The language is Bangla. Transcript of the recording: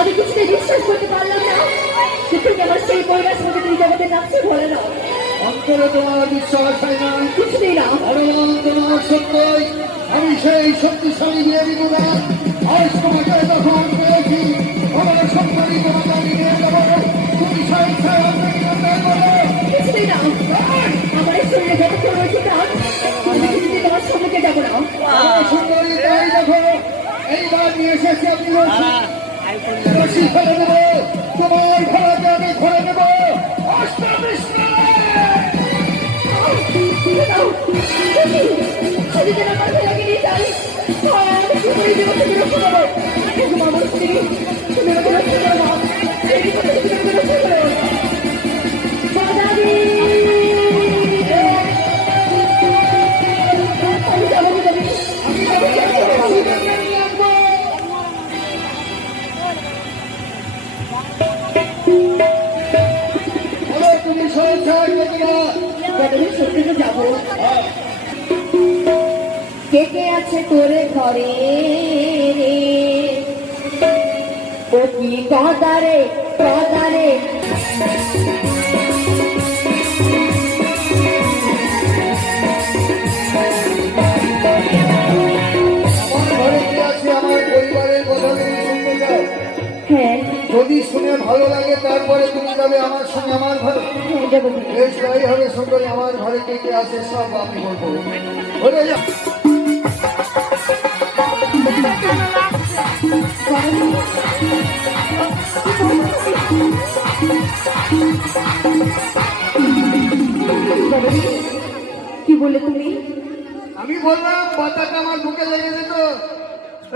আমি কিছুতেই বিশ্বাস করতে পারলাম না যে তুমি আমার সেই কৈলাস মধ্যে তুমি জগতে নাচছে বলে না অন্তরে তোমার বিশ্বাস হয় না কিছুতেই না ভগবান তোমার সত্যই আমি সেই শক্তিশালী দেবী গুণা আজ তোমাকে যখন পেয়েছি আমার সম্মানী তোমাকে আমি নিয়ে যাবো তুমি কিছুতেই না আমার এই শরীরে যতক্ষণ রয়েছে না আমি কিছুতেই তোমার সম্মুখে যাবো না সুন্দরী তাই দেখো এইবার নিয়ে এসেছি আমি রশি ফেলে দেবো তোমার ঘোড়াকে আমি ঘরে নেবো কে কে আছে তোরে ঘরে রে ও কি কদারে কদারে যদি শুনে ভালো লাগে তারপরে তুমি যাবে আমার সঙ্গে আমার ঘরে বেশ তাই হবে সুন্দরী আমার ঘরে কে কে আছে সব আমি বলবো বলে যা কি বলে তুমি আমি বললাম বাতাটা আমার বুকে লেগে যেত